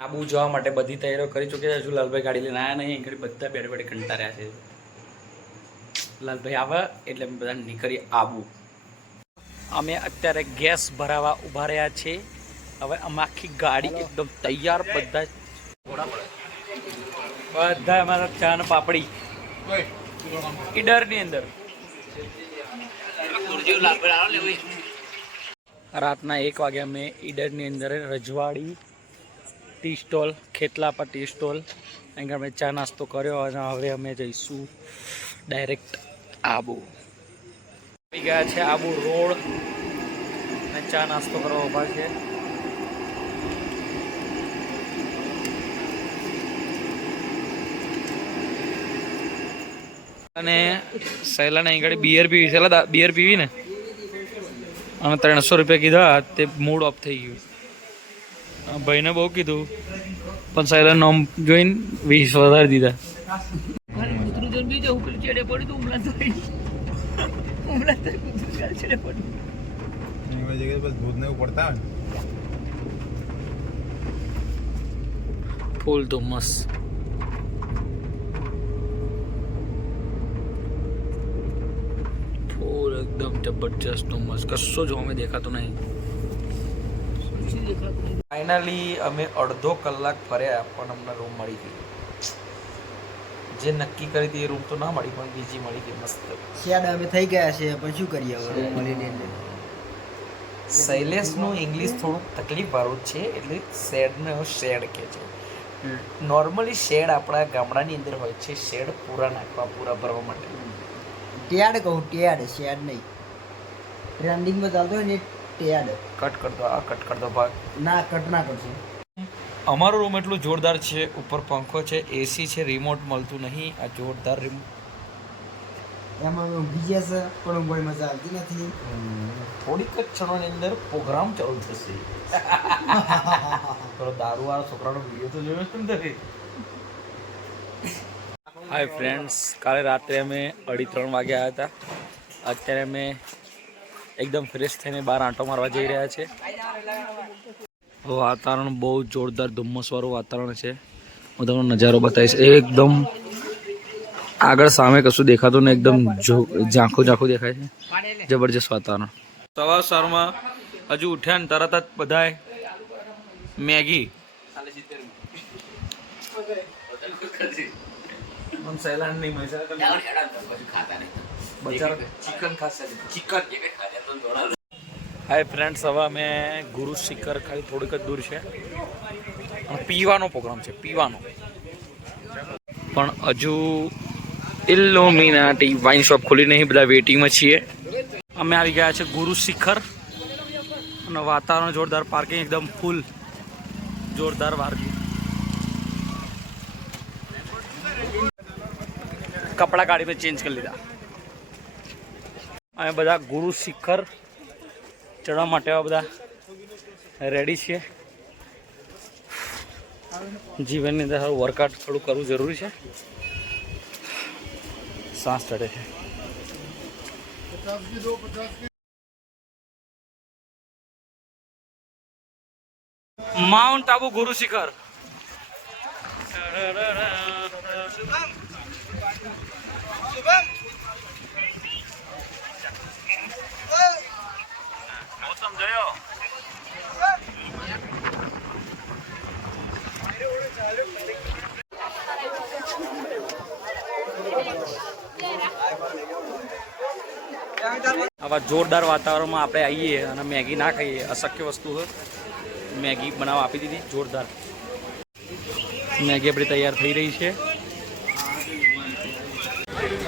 આબુ જવા માટે બધી તૈયારીઓ કરી ચૂક્યા છે. હજુ લાલભાઈ ગાડી લઈને આવ્યા નહીં? ઘડી બધા બેઠે બેઠે રહ્યા છે. લાલભાઈ આવે એટલે અમે બધા નીકળી આબુ. અમે અત્યારે ગેસ ભરાવા ઊભા રહ્યા છે. હવે અમે આખી ગાડી એકદમ તૈયાર બધા બધા અમારા ચા ને પાપડી. ઈડરની અંદર. રાતના એક વાગે અમે ઈડરની અંદર રજવાડી ટી સ્ટોલ, ખેતલા પર ટી સ્ટોલ. અહીં આગળ અમે ચા નાસ્તો કર્યો અને હવે અમે જઈશું ડાયરેક્ટ આબુ. આવી ગયા છે આબુ રોડ. અને ચા નાસ્તો કરવા ઊભા છે. અને સહેલાને અહીં બિયર પીવી સહેલા બિયર પીવી ને અને ત્રણસો રૂપિયા કીધા, તે મૂડ ઓફ થઈ ગયું. ભાઈને બહુ કીધું. પણ સાયરા નોમ જોઈને વીસ વધારી દીધા. ફૂલ તો ને. ફૂલ એકદમ જબરજસ્ત ધુમ્મસ કશો જો અમે દેખાતો નહીં. ફાઇનલી અમે અડધો કલાક ફર્યા પણ અમને રૂમ મળી ગઈ જે નક્કી કરી હતી એ રૂમ તો ના મળી પણ બીજી મળી ગઈ મસ્ત. શેડ અમે થઈ ગયા છે પણ શું કરીએ હવે રૂમ એટલે. શૈલેષનું ઇંગ્લિશ થોડુંક તકલીફ વાળું છે એટલે શેડને શેડ કહે છે. નોર્મલી શેડ આપણા ગામડાની અંદર હોય છે શેડ પૂરા નાખવા પૂરા ભરવા માટે. ટેડ કહું ટેડ શેડ નહીં. ટ્રેન્ડિંગમાં ચાલતો હોય ને ટેડ કટ કર દો આ કટ કર દો ભાગ. ના કટ ના કરશું. અમારો રૂમ એટલું જોરદાર છે ઉપર પંખો છે એસી છે રિમોટ મળતું નહીં. આ જોરદાર રિમોટ એમાં બીજા ઊંઘી ગયા છે પણ કોઈ મજા આવતી નથી. થોડીક જ ક્ષણોની અંદર પ્રોગ્રામ ચાલુ થશે. તો દારૂ વાળો છોકરાનો વીડિયો તો જોયો છે ને તમે? હાય ફ્રેન્ડ્સ કાલે રાત્રે અમે અઢી ત્રણ વાગે આવ્યા હતા. અત્યારે અમે એકદમ ફ્રેશ થઈને બહાર આંટો મારવા જઈ રહ્યા છે. વાતાવરણ બહુ જોરદાર ધુમ્મસવાળું વાતાવરણ છે. હું તમને નજારો બતાવીશ. એકદમ આગળ સામે કશું દેખાતું ને એકદમ ઝાંખું ઝાંખું દેખાય છે. જબરજસ્ત વાતાવરણ. સવાર સવારમાં હજુ ઉઠ્યા ને તરત જ બધાએ મેગી. સહેલાન નહીં હાય ફ્રેન્ડ્સ હવે અમે ગુરુ શિખર ખાલી થોડીક જ દૂર છે. પીવાનો પ્રોગ્રામ છે પીવાનો. પણ હજુ ઇલ્લુમિનાટી વાઇન શોપ ખુલી નહીં બધા વેટિંગમાં છીએ. અમે આવી ગયા છે ગુરુ શિખર. અને વાતાવરણ જોરદાર પાર્કિંગ એકદમ ફૂલ જોરદાર પાર્કિંગ કપડા ગાડી પર ચેન્જ કરી લીધા. અમે બધા ગુરુ શિખર ચડવા માટે બધા રેડી છીએ જીવનની અંદર વર્કઆઉટ થોડું કરવું જરૂરી છે. શ્વાસ ચડે છે. માઉન્ટ આબુ ગુરુ શિખર. આવા જોરદાર વાતાવરણમાં આપણે આવીએ અને મેગી ના ખાઈએ. અશક્ય વસ્તુ છે. મેગી બનાવવા આપી દીધી. જોરદાર. મેગી આપણી તૈયાર થઈ રહી છે.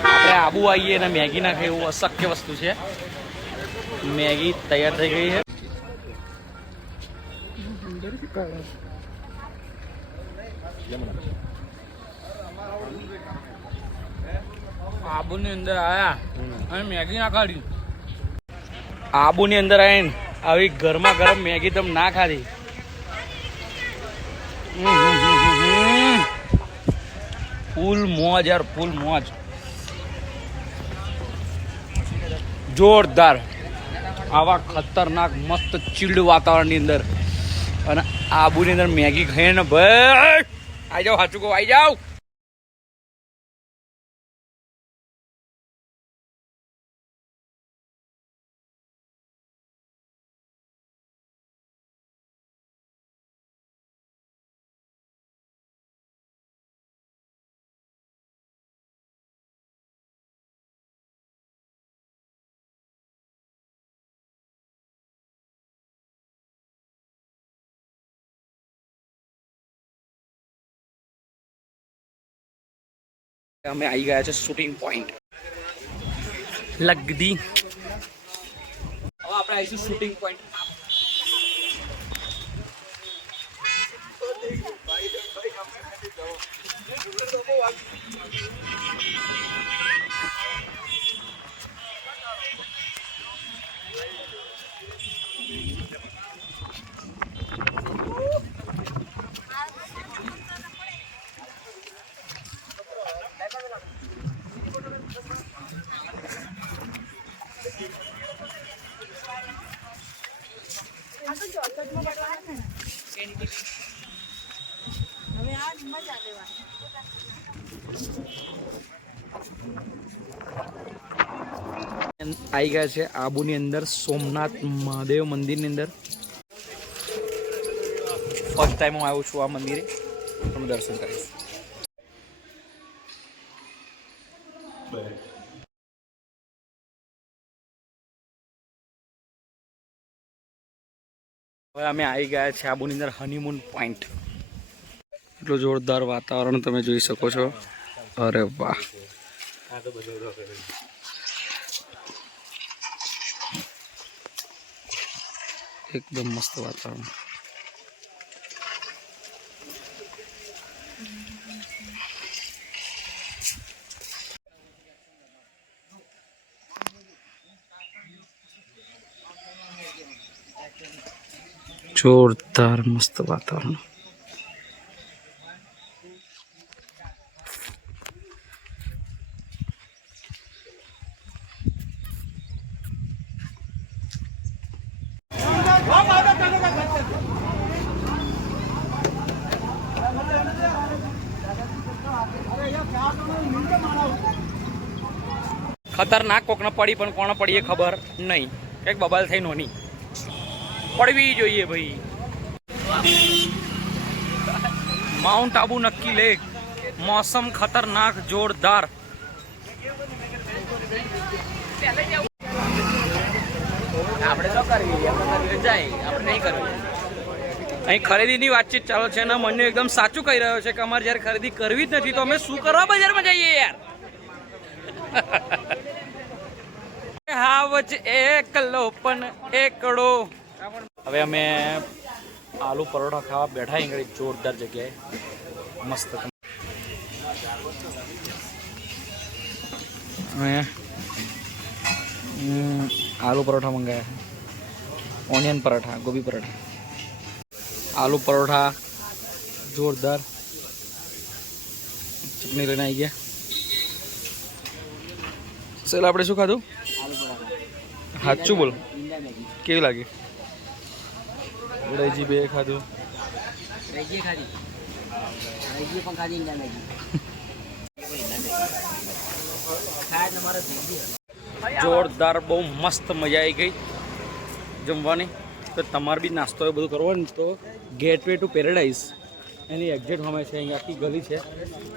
આપણે આબુ આવીએ અને મેગી ના ખાઈ એવું અશક્ય વસ્તુ છે. મેગી તૈયાર થઈ ગઈ છે. આબુની અંદર આવ્યા અને મેગી ના ખાધી આબુની અંદર આવીને આવી ગરમા ગરમ મેગી તમે ના ખાધી. ફૂલ મોજ યાર ફૂલ મોજ. જોરદાર. આવા ખતરનાક, મસ્ત ચીલ્ડ વાતાવરણની અંદર. અને આબુની અંદર મેગી ખાઈને ભાઈ આઈ જાઓ સાચું આઈ જાઓ. અમે આવી ગયા છે શૂટિંગ પોઈન્ટ લગદી. હવે આપણે આવીશું શૂટિંગ પોઈન્ટ આવી ગયા છે આબુની અંદર, સોમનાથ મહાદેવ મંદિરની અંદર. ફર્સ્ટ ટાઈમ હું આવ્યો છું આ મંદિરે. તમે દર્શન કરીશ હવે અમે આવી ગયા છે આબુની અંદર હનીમૂન પોઈન્ટ એટલું જોરદાર વાતાવરણ તમે જોઈ શકો છો. અરે વાહ. એકદમ મસ્ત વાતાવરણ. જોરદાર મસ્ત વાતાવરણ. ખતરનાક કોકને પડી પણ કોણ પડી એ ખબર નહીં. કંઈક બબાલ થઈ નોની. પડવી જોઈએ ભાઈ. માઉન્ટ આબુ નક્કી લેક મોસમ ખતરનાક, જોરદાર. નહીં કરવી. અહીં ખરીદીની વાતચીત ચાલે છે અને મને એકદમ સાચું કહી રહ્યો છે કે અમારે જ્યારે ખરીદી કરવી જ નથી, તો અમે શું કરવા બજારમાં જઈએ યાર? હાવજ એકલો પણ એકડો. હવે અમે આલુ પરોઠા ખાવા બેઠા અહીં જોરદાર જગ્યાએ. મસ્ત આલુ પરોઠા મંગાયા ઓનિયન પરોઠા, ગોબી પરોઠા. આલુ પરોઠા જોરદાર. ચટણી લઈને આવી ગયા. સેલ આપણે શું ખાધું? સાચું બોલ. કેવી લાગી? રૈજી બે ખાધું. રૈજી ખાધી. રૈજી પણ મેગી જોરદાર બહુ મસ્ત મજા આવી ગઈ જમવાની. તો તમારે બી નાસ્તો એ બધું કરવો ને તો ગેટવે ટુ પેરેડાઇઝ એની એક્ઝેક્ટ હમે છે અહીંયા આખી ગલી છે.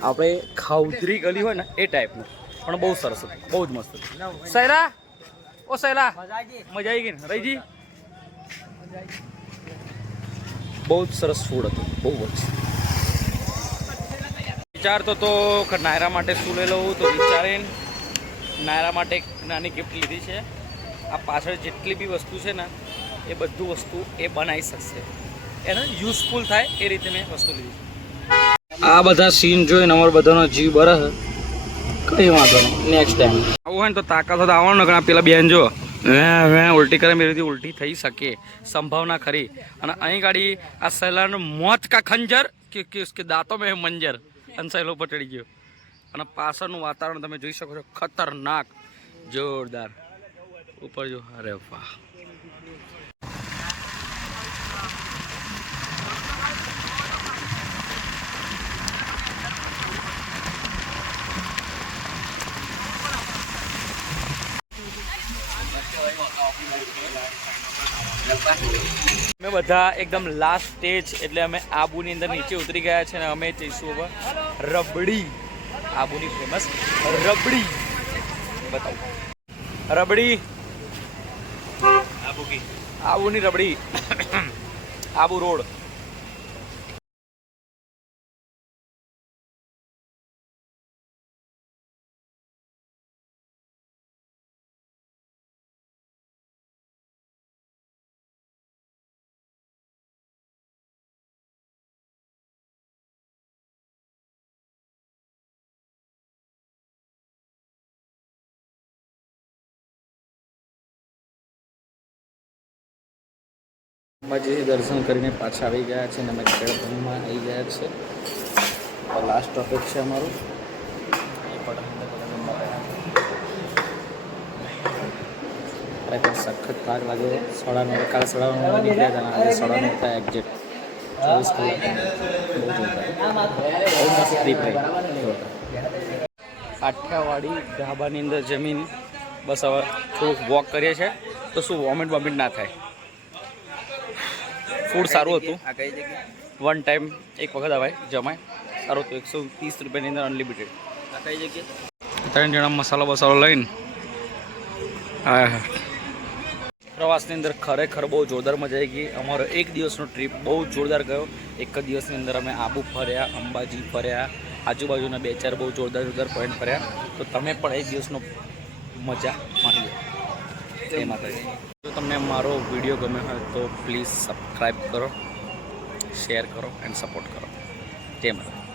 આપણે ખાઉધરી ગલી હોય ને એ ટાઈપનું પણ બહુ સરસ હતું. બહુ જ મસ્ત હતું. સૈરા ઓ સૈરા મજા આવી ગઈ ને? રહીજી બહુ જ સરસ ફૂડ હતું. બહુ જ. વિચારતો તો નાયરા માટે શું લઈ લઉં તો વિચારીને નાયરા માટે એક નાની ગિફ્ટ લીધી છે. આ પાછળ જેટલી બી વસ્તુ છે ને, એ બધું વસ્તુ એ બનાવી શકશે. એને યુઝફુલ થાય એ રીતે મેં વસ્તુ લીધી આ બધા સીન જોઈને અમારો બધાનો જીવ બરહ કઈ વાંધો નહીં. નેક્સ્ટ ટાઈમ આવું હોય ને તો તાકાત તો આવવાનું ઘણા પેલા બેન જો. વે ઉલટી કરે મેરી ઉલટી થઈ શકે. સંભાવના ખરી. અને અહીં ગાડી આ સહેલાનું મોત કા ખંજર? કે કે દાંતો મેં મંજર. અને સહેલો પટડી ગયો. અને પાછળનું વાતાવરણ તમે જોઈ શકો છો. ખતરનાક. જોરદાર. ઉપર જો. અરે વાહ. અમે બધા એકદમ લાસ્ટ સ્ટેજ એટલે અમે આબુની અંદર નીચે ઉતરી ગયા છે અને અમે જઈશું હવે રબડી. આબુની ફેમસ રબડી. બતાવું. રબડી. આબુની રબડી. આબુ રોડ. અંબાજીથી દર્શન કરીને પાછા આવી ગયા છે અને અમે ખેડભૂમિમાં આવી ગયા છે. લાસ્ટ ટોપિક છે અમારું. ખરેખર સખત ભાગ લાગ્યો સાડા નવ કાલે નવ નીકળ્યા હતા, આજે સાડા નવ થાય એક્ઝેક્ટ ચોવીસ કલાક. બહુ કાઠિયાવાડી ઢાબાની અંદર જમીન, બસ હવે થોડુંક વોક કરીએ છીએ, તો શું વોમિટ વોમિટ ના થાય. ફૂડ સારું હતું. વન ટાઈમ એક વખત અવાય જમાય સારું હતું એકસો ત્રીસ રૂપિયાની અંદર અનલિમિટેડ ત્રણ જણા મસાલો બસાલો લઈને પ્રવાસની અંદર ખરેખર બહુ જોરદાર મજા આવી ગઈ. અમારો એક દિવસનો ટ્રીપ બહુ જોરદાર ગયો. એક જ દિવસની અંદર અમે આબુ ફર્યા અંબાજી ફર્યા આજુબાજુના બે ચાર બહુ જોરદાર જોરદાર પોઈન્ટ ફર્યા. તો તમે પણ એક દિવસનો મજા માણી લો. એ માતાજી. જો તમને મારો વીડિયો ગમે હોય તો પ્લીઝ સબસ્ક્રાઈબ કરો, શેર કરો એન્ડ સપોર્ટ કરો. જય માતા